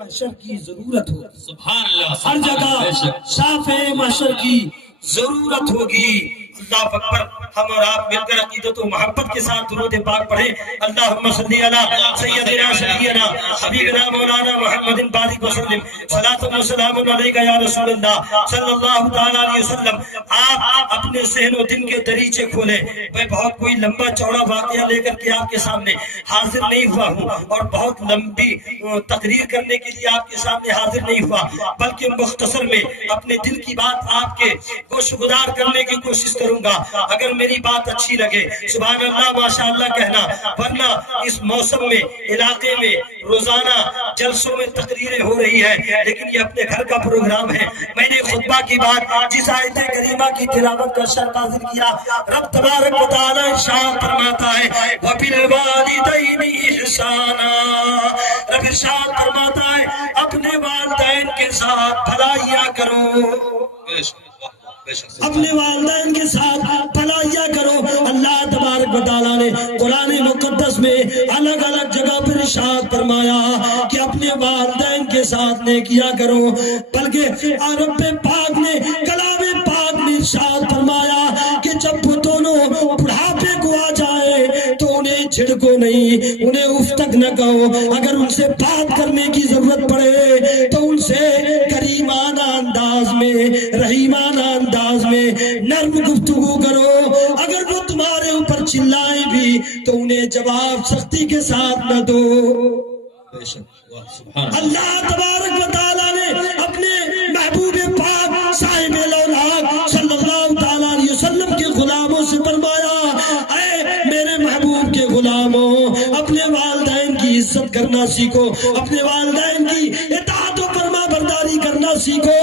محشر کی ضرورت ہوگی، سبحان اللہ، ہر جگہ بے شک۔ شافع محشر کی ضرورت ہوگی۔ اللہ اکبر، ہم اور آپ مل کر عقیدت و محبت کے ساتھ درود پاک پڑھیں۔ اللہم صلی علی سیدنا شفیعنا حبیبنا مولانا محمد بارک وسلم، صلاۃ و سلام علیک یا رسول اللہ صلی اللہ تعالی علیہ وسلم۔ آپ اپنے ذہن و دل کے دریچے کھولیں۔ میں بہت کوئی لمبا چوڑا واقعہ لے کر کے آپ کے سامنے حاضر نہیں ہوا ہوں، اور بہت لمبی تقریر کرنے کے لیے آپ کے سامنے حاضر نہیں ہوا، بلکہ مختصر میں اپنے دل کی بات آپ کے گوش گزار کرنے کی کوشش کروں گا۔ اگر میری بات اچھی لگے سبحان اللہ ماشاء اللہ کہنا، ورنہ اس موسم میں علاقے میں روزانہ جلسوں میں تقریریں ہو رہی ہے، لیکن یہ اپنے گھر کا پروگرام ہے۔ میں نے خطبہ کی بات جس آیت کریمہ کی تلاوت کا شرط حاضر کیا، رب تبارک و تعالی ارشاد فرماتا ہے وَبِالْوَالِدَيْنِ إِحْسَانًا، رب ارشاد فرماتا ہے اپنے والدین کے ساتھ بھلائیاں کرو، اپنے والدین کے ساتھ بھلائیاں کرو۔ اللہ تبارک و تعالیٰ نے قرآن مقدس میں الگ الگ جگہ پر ارشاد فرمایا کہ اپنے والدین کے ساتھ نیکیاں کرو، بلکہ رب پاک نے کلام پاک میں ارشاد فرمایا کہ جب وہ دونوں بڑھاپے کو آ جائے تو انہیں جھڑکو نہیں، انہیں اف تک نہ کہو، اگر ان سے بات کرنے کی ضرورت پڑے تو ان سے کریمانہ انداز میں، رحیمانہ انداز میں نرم گفتگو کرو۔ اگر وہ تمہارے اوپر چلائیں بھی تو انہیں جواب سختی کے ساتھ نہ دو۔ اللہ تبارک و تعالیٰ نے اپنے محبوب پاک صاحب الاولیاء صلی اللہ تعالیٰ علیہ وسلم کے غلاموں سے فرمایا اے میرے محبوب کے غلاموں، اپنے والدین کی عزت کرنا سیکھو، اپنے والدین کی اطاعت و فرما برداری کرنا سیکھو۔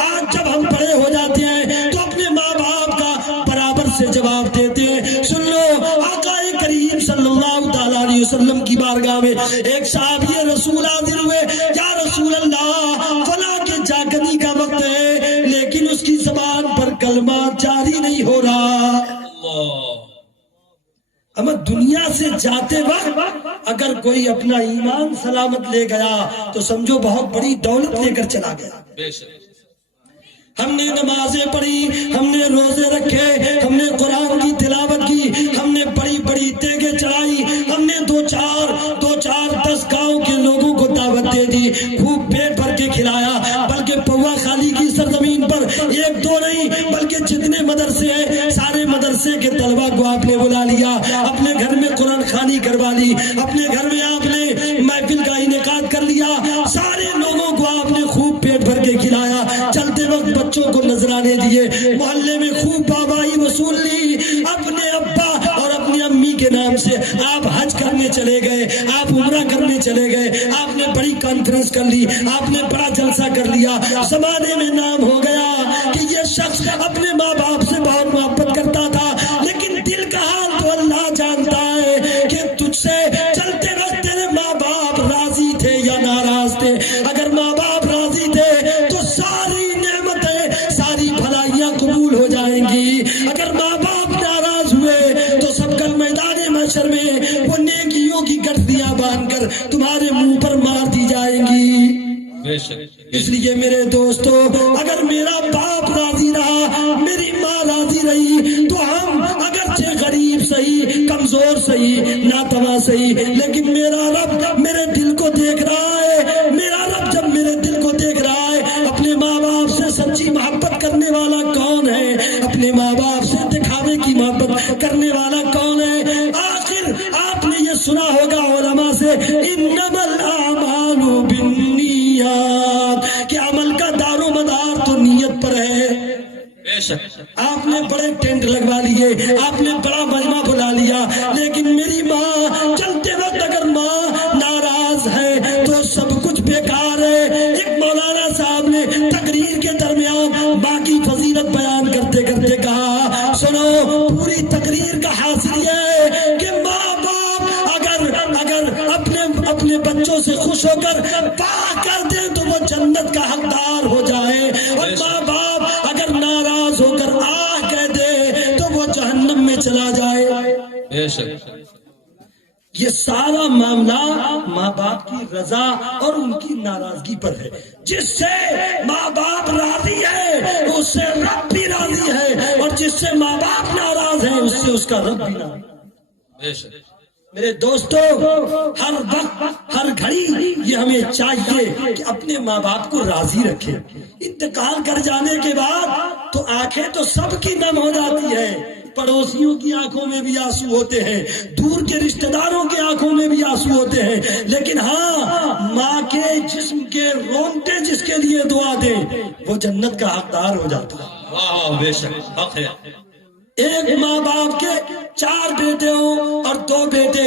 آج جب ہم بڑے ہو جاتے ہیں تو اپنے ماں باپ کا برابر سے جواب دیتے ہیں۔ سن لو، آقا کریم صلی اللہ تعالیٰ علیہ وسلم کی بارگاہ میں ایک صحابی رسول حاضر ہوئے، یا رسول اللہ فلاں کے جاگنی کا وقت ہے لیکن اس کی زبان پر کلمہ جاری نہیں ہو رہا۔ اما دنیا سے جاتے وقت اگر کوئی اپنا ایمان سلامت لے گیا تو سمجھو بہت بڑی دولت لے کر چلا گیا۔ ہم نے نمازیں پڑھی، ہم نے روزے رکھے، ہم نے قرآن کی تلاوت کی، ہم نے بڑی بڑی تیگیں چڑھائی، ہم نے دو چار 10 گاؤں کے لوگوں کو دعوت دے دی، خوب پیٹ بھر کے کھلایا، بلکہ پوا خالی کی سرزمین پر 1-2 نہیں بلکہ جتنے مدرسے ہیں سارے مدرسے کے طلبہ کو آپ نے بلا لیا، اپنے گھر میں قرآن خوانی کروا لی، اپنے گھر میں آپ نے محفل کا انعقاد کر لیا، سارے لوگوں کو آپ نے خوب پیٹ بھر کے کھلایا۔ چلتے وقت بچوں کو نذرانے دیے، محلے میں خوب بابائی وصول لی، اپنے ابا اور اپنی امی کے نام سے آپ حج کرنے چلے گئے، آپ عمرہ کرنے چلے گئے، آپ نے بڑی کانفرنس کر لی، آپ نے بڑا جلسہ کر لیا، زمانے میں نام ہو گیا کہ یہ شخص اپنے ماں باپ سے بہت محبت کرتا تھا، لیکن دل کا حال تو اللہ جانتا ہے کہ تجھ سے چلتے وقت تیرے ماں باپ راضی تھے یا ناراض تھے۔ اگر ماں باپ راضی تھے تو ساری ساری بھلائیاں قبول ہو جائیں گی، اگر ماں باپ ناراض ہوئے تو سب کل میدان محشر میں وہ نیکیوں کی گٹھیاں باندھ کر تمہارے منہ پر مار دی جائیں گی۔ اس لیے میرے دوستو، اگر میرا باپ راضی رہا، میری ماں راضی رہی تو ہم اگرچہ غریب صحیح، کمزور صحیح، ناتواں صحیح، لیکن میرا رب میرے دل کو دیکھ رہا ہے۔ میرا رب جب میرے دل کو دیکھ رہا ہے، اپنے ماں باپ سے سچی محبت کرنے والا کون ہے؟ اپنے ماں باپ سے دکھاوے کی محبت کرنے والا کون ہے؟ آخر آپ نے یہ سنا ہوگا علماء سے، انما الاعمال بالنیات، کہ عمل کا دار و مدار تو نیت پر ہے۔ آپ نے بڑے ٹینٹ لگوا لیے، آپ نے بڑا مجمع بلا لیا، لیکن میری ماں چلتے وقت اگر ماں ناراض ہے تو سب کچھ بیکار ہے۔ ایک مولانا صاحب نے تقریر کے درمیان باقی فضیلت بیان کرتے کرتے کہا، سنو، پوری تقریر کا حاصل یہ ہے کہ ماں باپ اگر اپنے بچوں سے خوش ہو کر پاک کر دیں تو وہ جنت کا حقدار ہو جائے، اور ماں باپ اگر ناراض ہو کر آہ کہہ دے تو وہ جہنم میں چلا جائے۔ یہ سارا معاملہ ماں باپ کی رضا اور ان کی ناراضگی پر ہے. جس سے ماں باپ راضی ہے اس سے رب بھی راضی ہے، اور جس سے ماں باپ ناراض ہے اس سے اس کا رب بھی ناراض. میرے دوستو، ہر وقت ہر گھڑی یہ ہمیں چاہیے کہ اپنے ماں باپ کو راضی رکھیں. انتقال کر جانے کے بعد تو آنکھیں تو سب کی نم ہو جاتی ہے، پڑوسیوں کی آنکھوں میں بھی آنسو ہوتے ہیں، دور کے رشتہ داروں کی آنکھوں میں بھی آنسو ہوتے ہیں، لیکن ہاں ماں کے جسم کے رونگٹے جس کے لیے دعا دیں وہ جنت کا حقدار ہو جاتا ہے. واہ بے شک حق ہے. ایک ماں باپ کے 4 بیٹے ہوں اور 2 بیٹے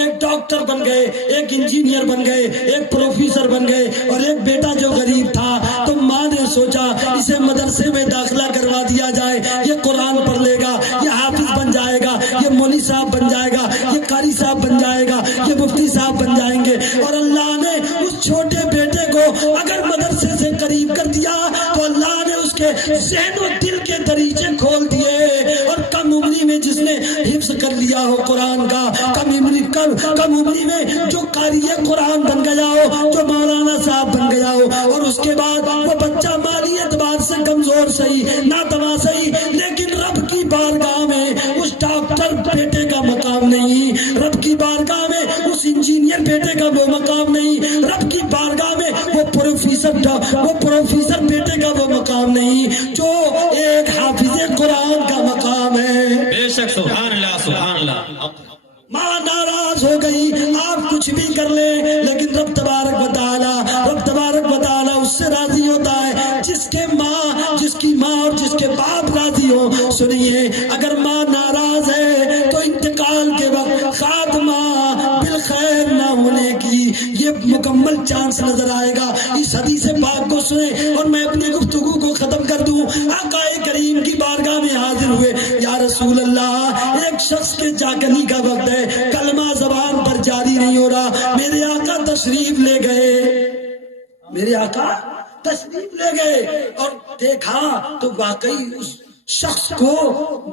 ایک ڈاکٹر بن گئے، ایک انجینئر بن گئے، ایک پروفیسر بن گئے، اور ایک بیٹا جو غریب تھا تو ماں نے سوچا اسے مدرسے میں داخلہ کروا دیا جائے، یہ قرآن پڑھ لے گا، یہ حافظ بن جائے گا، یہ مولوی صاحب بن جائے گا، یہ قاری صاحب بن جائے گا، یہ مفتی صاحب بن جائیں گے. اور اللہ نے اس چھوٹے بیٹے کو اگر مدرسے سے قریب کر دیا تو اللہ نے اس کے ذہن و دل کے دریچے کھول دیے. اور کم عمری میں جس نے حفظ کر لیا ہو قرآن کا، کم عمری میں جو قاری قرآن بن گیا ہو، جو مولانا صاحب بن گیا ہو، اور اس کے بعد وہ بچہ مالی اعتبار سے کمزور صحیح، ناتواں صحیح، لیکن رب کی بارگاہ میں اس ڈاکٹر بیٹے کا مقام نہیں، رب کی بارگاہ میں اس انجینئر بیٹے کا وہ مقام نہیں، رب کی بارگاہ میں وہ پروفیسر بیٹے کا وہ مقام نہیں جو ایک حافظ قرآن کا مقام ہے. بے شک سبحان اللہ سبحان اللہ. ماں ناراض ہو گئی، آپ کچھ بھی کر لیں، لیکن رب تبارک و تعالی اس سے راضی ہوتا ہے جس کی ماں اور جس کے باپ راضی ہو. سنیے، اگر ماں ناراض ہے تو انتقال کے وقت خاتمہ بالخیر نہ ہونے کی یہ مکمل چانس نظر آئے گا. اس حدیث پاک کو سنیں اور میں اپنی گفتگو کو ختم کر دوں. آقا کریم کی بارگاہ میں حاضر ہوئے، یا رسول اللہ، ایک شخص کے جاگنے کا وقت ہے، کلمہ زبان پر جاری نہیں ہو رہا. میرے آقا تشریف لے گئے اور دیکھا تو واقعی اس شخص کو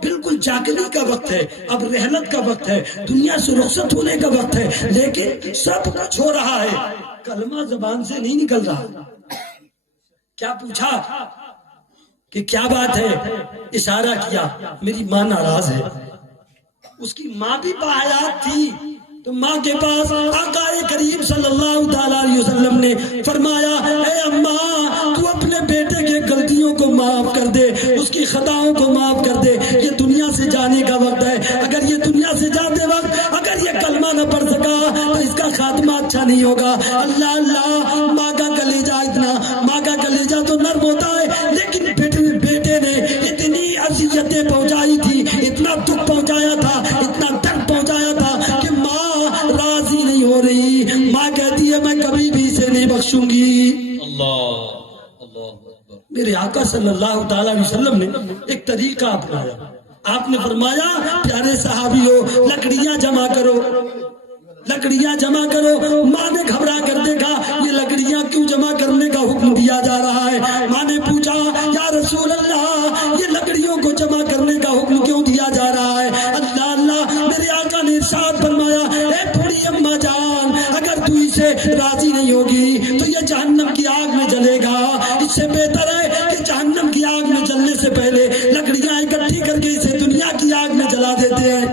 بالکل جاگنے کا وقت ہے، اب رحلت کا وقت ہے، دنیا سے رخصت ہونے کا وقت ہے، لیکن سب کچھ ہو رہا ہے، کلمہ زبان سے نہیں نکل رہا. کیا پوچھا کہ کیا بات ہے؟ اشارہ کیا، میری ماں ناراض ہے. اس کی ماں بھی باحیات تھی تو ماں کے پاس آقا کریم صلی اللہ تعالی علیہ وسلم نے فرمایا، اے اماں، تو اپنے بیٹے کے غلطیوں کو معاف کر دے، اس کی خطاؤں کو معاف کر دے، یہ دنیا سے جانے کا وقت ہے. اگر یہ دنیا سے جاتے وقت اگر یہ کلمہ نہ پڑھ سکا تو اس کا خاتمہ اچھا نہیں ہوگا. اللہ اللہ، ماں کا کلیجہ تو نرم ہوتا ہے، لیکن بیٹے نے اتنی اذیتیں پہنچائی تھی، اتنا دکھ پہنچایا تھا، اتنا درد پہنچایا تھا کہ ماں راضی نہیں ہو رہی. ماں کہتی ہے میں کبھی بھی اسے نہیں بخشوں گی. میرے آقا صلی اللہ تعالی علیہ وسلم نے ایک طریقہ اپنایا. آپ نے فرمایا، پیارے صحابیوں، لکڑیاں جمع کرو. ماں نے گھبرا کر دیکھا، یہ لکڑیاں کیوں جمع کرنے کا حکم دیا جا رہا ہے؟ ماں نے پوچھا، یا رسول اللہ، یہ لکڑیوں کو جمع کرنے کا حکم کیوں دیا جا رہا ہے؟ اللہ، میرے آقا نے ارشاد فرمایا، اے بوڑھی اماں جان، اگر تو اسے راضی نہیں ہوگی تو یہ جہنم کی آگ میں جلے گا. اس سے بہتر ہے کہ جہنم کی آگ میں جلنے سے پہلے لکڑیاں اکٹھی کر کے اسے دنیا کی آگ میں جلا دیتے ہیں.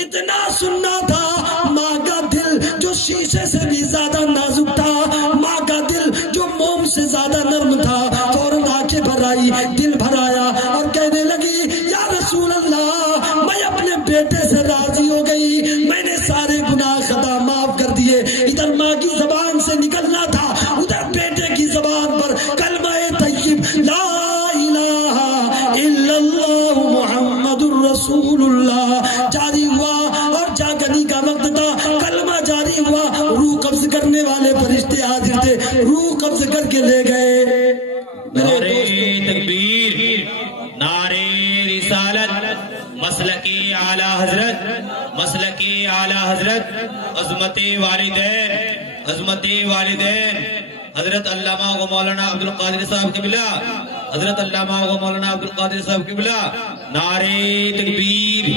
اتنا سننا تھا. ماں کا دل جو شیشے سے بھی زیادہ نازک تھا، ماں کا دل جو موم سے زیادہ نرم تھا، فوراً آنکھیں بھر آئی، دل بھر آیا اور کہنے لگی، یا رسول اللہ، میں اپنے بیٹے سے راضی ہو گئی، میں نے سارے گناہ خطا معاف کر دیے. ادھر ماں کی زبان سے نکلنا تھا، ادھر بیٹے کی زبان پر کلمہ طیب لا الہ الا اللہ محمد الرسول اللہ جاری ہوا، اور جاگنی کا وقت تھا، کلمہ جاری ہوا. روح قبض کرنے والے فرشتے حاضر تھے، روح قبض کر کے لے گئے. نعرہ تکبیر، نعرہ رسالت، مسلکی اعلی حضرت، عظمت والدین حضرت علامہ و مولانا عبد القادر صاحب قبلہ حضرت علامہ و مولانا عبد القادر صاحب قبلہ نعرے تکبیر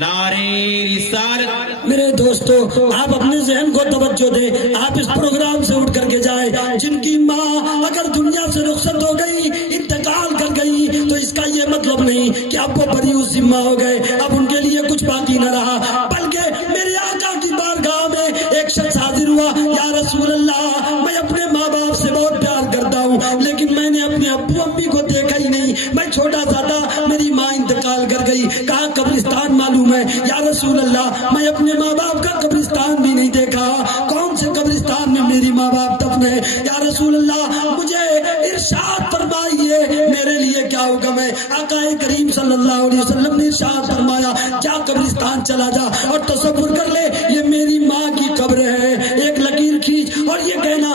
نعرے رسالت. میرے دوستو آپ اپنے ذہن کو توجہ دیں, آپ اس پروگرام سے اٹھ کر کے جائیں. جن کی ماں اگر دنیا سے رخصت ہو گئی, انتقال کر گئی, تو اس کا یہ مطلب نہیں کہ اب وہ بری ذمہ ہو گئے, اب ان کے لیے کچھ باقی نہ رہا, بلکہ میرے آقا کی بارگاہ میں ایک شخص حاضر ہوا, یا رسول اللہ میں اپنے ماں باپ سے بہت پیار کرتا ہوں, لیکن میں نے اپنے ابو امی کو دیکھا ہی نہیں, میں چھوٹا سا تھا, میری ماں انتقال کر گئی. کہا قبرستان معلوم ہے؟ یا رسول اللہ میں اپنے ماں باپ کا قبرستان بھی نہیں دیکھا, کون سے قبرستان میں میری ماں باپ دفن ہے؟ یا رسول اللہ مجھے ارشاد فرمائیے میرے لیے کیا حکم ہے؟ آقا کریم صلی اللہ علیہ وسلم نے ارشاد فرمایا, جا قبرستان چلا جا اور تصور کر لے یہ میری ماں کی قبر ہے, ایک لکیر کھینچ اور یہ کہنا,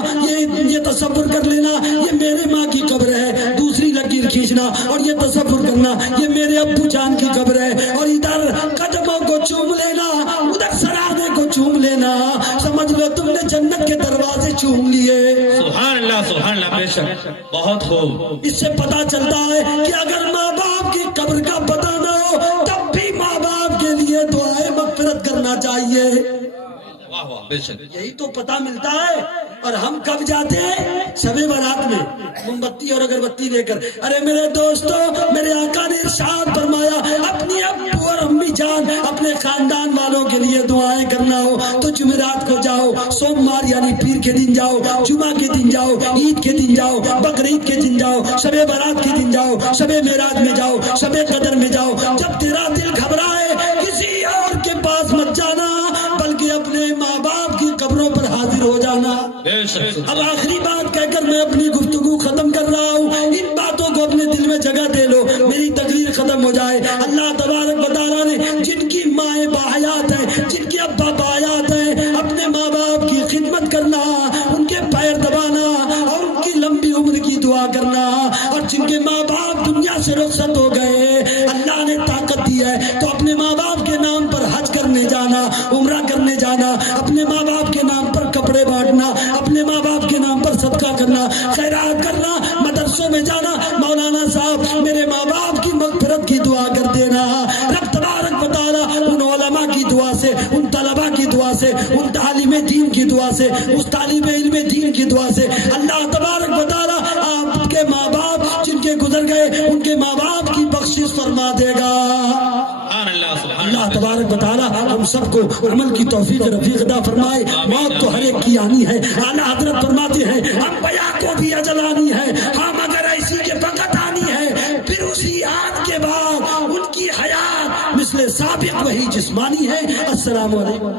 یہ تصور کر لینا یہ میرے ماں کی قبر ہے, دوسری لکیر کھینچنا اور یہ تصور کرنا یہ میرے ابو جان کی قبر ہے, اور ادھر قدموں کو چوم لینا, ادھر سرانے کو چوم لینا, سمجھ لو تم نے جنت کے دروازے چوم لیے. سبحان اللہ بے شک بہت خوب. اس سے پتا چلتا ہے کہ اگر ماں باپ کی قبر کا پتہ نہ ہو تب بھی ماں باپ کے لیے دعائیں مغفرت کرنا چاہیے. واہ واہ بے شک. یہی تو پتہ ملتا ہے. اور ہم کب جاتے ہیں؟ شب برات میں موم بتی اور اگربتی لے کر. ارے میرے دوستو میرے آقا نے ارشاد فرمایا, اپنی ابو اور امی جان اپنے خاندان والوں کے لیے دعائیں کرنا ہو تو جمعرات کو جاؤ, سوموار یعنی پیر کے دن جاؤ, جمعہ کے دن جاؤ, عید کے دن جاؤ, بقرعید کے دن جاؤ, شب برات کے دن جاؤ, شب معراج میں جاؤ, شب قدر میں جاؤ. جب تیرا دل گھبرائے کسی اور کے پاس مت جانا بلکہ اپنے ماں باپ کی قبروں پر حاضر ہو جانا. اب آخری بات کہہ کر میں اپنی گفتگو ختم کر رہا ہوں, ان باتوں کو اپنے دل میں جگہ دے لو, میری تقریر ختم ہو جائے. اللہ تبارک و تعالیٰ نے جن کی مائیں باحیات ہیں, جن کے ابا باحیات ہیں, اپنے ماں باپ کی خدمت کرنا, ان کے پیر دبانا اور ان کی لمبی عمر کی دعا کرنا, اور جن کے ماں باپ دنیا سے رخصت ہو گئے اللہ نے طاقت دی ہے تو اپنے ماں باپ کے نام پر حج کرنے جانا, عمرہ کرنے جانا, اپنے ماں باپ کے نام پر کپڑے بانٹنا, اپنے ماں باپ کے نام پر صدقہ کرنا, خیرات کرنا, مدرسوں میں جانا. مولانا صاحب میرے ماں باپ کی مغفرت کی دعا کر دینا. رب تبارک و تعالیٰ ان علماء کی دعا سے, ان طلباء کی دعا سے, ان تعلیم دین کی دعا سے, اس طالب علم دین کی دعا سے اللہ تبارک و تعالیٰ آپ کے ماں باپ جن کے گزر گئے ان کے ماں باپ کی بخشش فرما دے گا. اللہ تبارک و تعالیٰ ہم سب کو عمل کی توفیق رفیق عطا فرمائے. موت تو ہر ایک کی آنی ہے. اعلیٰ حضرت فرماتے ہیں انبیاء کو بھی اجل آنی ہے, ہاں مگر ایسی کے وقت آنی ہے پھر اسی آن کے بعد ان کی حیات مثل سابق وہی جسمانی ہے. السلام علیکم.